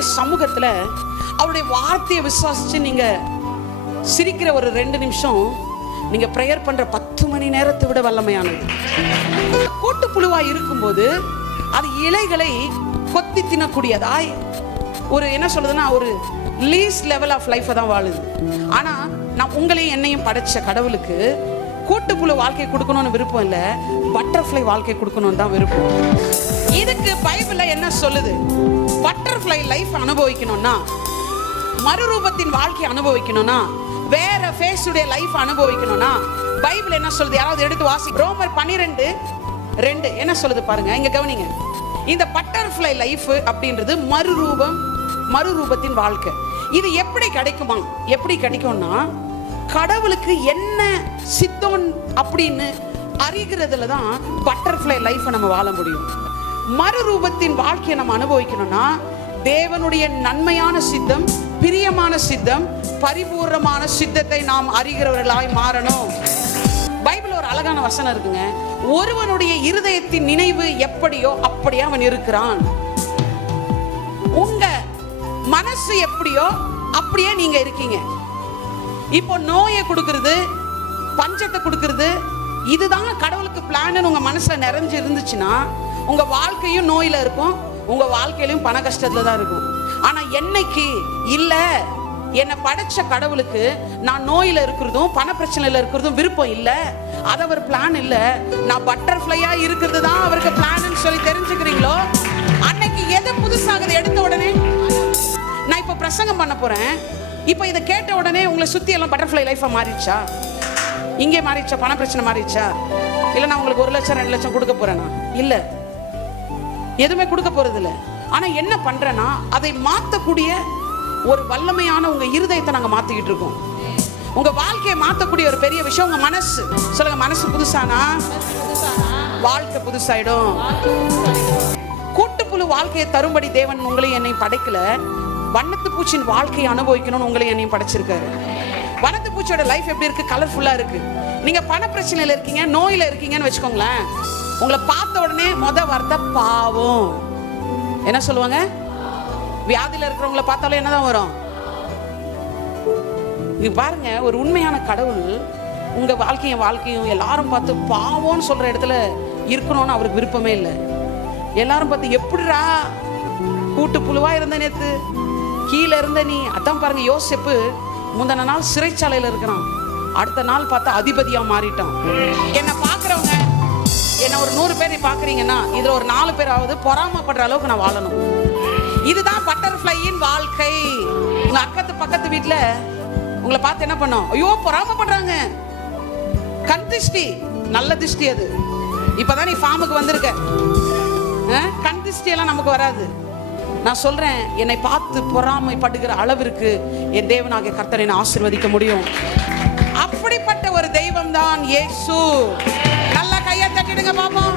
தேவனுடைய சமூகத்துல அவருடைய வார்த்தையை விசுவாசிச்சு நீங்க சிரிக்கிற ஒரு 2 நிமிஷம் நீங்க பிரேயர் பண்ற 10 மணி நேரத்தை விட வல்லமையானது. கூட்டுப்புழுவா இருக்கும்போது அது இலைகளை கொத்தி தின்னக்கூடியதாய் ஒரு என்ன சொல்றதுன்னா ஒரு லீஸ்ட் லெவல் ஆஃப் லைஃப் தான் வாழுது. ஆனா நான் உங்களையும் என்னையும் படைச்ச கடவுளுக்கு கூட்டுப்புழு வாழ்க்கை கொடுக்கணும்னு விருப்பம் இல்லை, பட்டர்ஃப்ளை வாழ்க்கை கொடுக்கணும்னு தான் விருப்பம். இதுக்கு பைபிள்ல என்ன சொல்லுது? பட்டர்ஃப்ளை லைஃப் அனுபவிக்கணும்னா, மறுரூபத்தின் வாழ்க்கை அனுபவிக்கணும்னா, வேற ஃபேஸுடைய லைஃப் அனுபவிக்கணும்னா பைபிள் என்ன சொல்லுது? யாராவது எடுத்து வாசி. ரோமர் 12:2 என்ன சொல்லுது பாருங்க, இங்க கவனிங்க. இந்த பட்டர்ஃப்ளை லைஃப் அப்படின்றது மறுரூபத்தின் வாழ்க்கை. இது எப்படி கிடைக்குமா? எப்படி கிடைக்கும்னா, கடவுளுக்கு என்ன சித்தம் அப்படின்னு அறிகிறதுல தான் பட்டர்ஃப்ளை லைஃப் நம்ம வாழ முடியும். மறுரூபத்தின் வாழ்க்கையை நம்ம அனுபவிக்கணும்னா தேவனுடைய நன்மையான சித்தம், பிரியமான சித்தம், பரிபூர்ணமான சித்தத்தை நாம் அறிகிறவர்களாய் மாறணும். பைபிள் ஒரு அழகான வசனம் இருக்குங்க. ஒருவனுடைய இருதயத்தின் நினைவு எப்படியோ அப்படியே அவன் இருக்கிறான். உங்க மனசு எப்படியோ அப்படியே நீங்க இருக்கீங்க. இப்போ நோயை கொடுக்கிறது, பஞ்சத்தை கொடுக்கிறது, இதுதான் கடவுளுக்கு பிளான் உங்க மனசுல நிறைஞ்சு இருந்துச்சுன்னா உங்க வாழ்க்கையும் நோயில இருக்கும், உங்க வாழ்க்கையிலும் பண கஷ்டத்துல தான் இருக்கும். ஆனா என்னைக்கு இல்ல, என்னை படைச்ச கடவுளுக்கு நான் நோயில இருக்கிறதும் பண பிரச்சனையில இருக்கிறதும் விருப்பம் இல்ல, அது அவர் பிளான் இல்ல, நான் பட்டர்ஃப்ளையா இருக்கிறது தான் அவருக்கு பிளான் சொல்லி தெரிஞ்சுக்கிறீங்களோ, அன்னைக்கு எது புதுசாகுது? எடுத்த உடனே நான் இப்ப பிரசங்கம் பண்ண போறேன், இப்ப இதை கேட்ட உடனே உங்களை சுத்தி எல்லாம் பட்டர்ஃப்ளை லைஃபா மாறிடுச்சா? இங்கே மாறிடுச்சா? பண பிரச்சனை மாறிடுச்சா? இல்ல நான் உங்களுக்கு 1 லட்சம் 2 லட்சம் கொடுக்க போறேனா? இல்ல, எதுவுமே கொடுக்க போறது இல்ல. ஆனா என்ன பண்றேன்னா, அதை மாத்தக்கூடிய ஒரு வல்லமையான உங்க இருதயத்தை நாங்க மாத்திக்கிட்டு இருக்கோம். உங்க வாழ்க்கையை மாத்தக்கூடிய ஒரு பெரிய விஷயம் உங்க மனசு. சொல்லுங்க, மனசு புதுசானா வாழ்க்கை புதுசாயிடும். கூட்டுப்புழு வாழ்க்கையை தரும்படி தேவன் உங்களையும் என்னை படைக்கல, வண்ணத்து பூச்சியின் வாழ்க்கையை அனுபவிக்கணும்னு உங்களையும் என்னையும் படைச்சிருக்காரு. வண்ணத்து பூச்சியோட லைஃப் எப்படி இருக்கு? கலர்ஃபுல்லா இருக்கு. நீங்க பண பிரச்சனையில இருக்கீங்க, நோயில இருக்கீங்கன்னு வச்சுக்கோங்களேன், உங்களை பார்த்த உடனே வார்த்தை பாவம். என்ன சொல்லுவாங்க? வியாதியில இருக்கிறவங்களை பார்த்தாலும் என்னதான் வரும்? இது பாருங்க, ஒரு உண்மையான கடவுள் உங்க வாழ்க்கையும் எல்லாரும் பார்த்து பாவம்னு சொல்ற இடத்துல இருக்கணும்னு அவருக்கு விருப்பமே இல்லை. எல்லாரும் பார்த்து எப்படிரா கூட்டு புழுவா இருந்த நேத்து கீழே இருந்த நீ, அதான் பாருங்க, யோசேப்பு முந்தின நாள் சிறைச்சாலையில இருக்கிறான், அடுத்த நாள் பார்த்தா அதிபதியா மாறிட்டான். என்ன பாக்குறவங்க, என்ன ஒரு 100 பேரை பாக்குறீங்கன்னா இதுல ஒரு 4 பேராவது பொறாமப்படுற அளவுக்கு நான் வாழணும். இதுதான் பட்டர்ஃப்ளையின் வாழ்க்கை. உங்க பக்கத்து வீட்டுல உங்களை பார்த்து என்ன பண்ணோம்? ஐயோ பொறாமப்படுறாங்க, கண் திருஷ்டி, நல்ல திருஷ்டி அது. இப்பதான் நீ ஃபார்முக்கு வந்திருக்க, கண் திருஷ்டி எல்லாம் நமக்கு வராது. நான் சொல்றேன், என்னை பார்த்து பொறாமைப்படுகிற அளவிற்கு என் தேவனாகிய கர்த்தரை ஆசீர்வதிக்க முடியும். அப்படிப்பட்ட ஒரு தெய்வம் தான் இயேசு. நல்ல கையை தட்டிடுங்க பாப்போம்.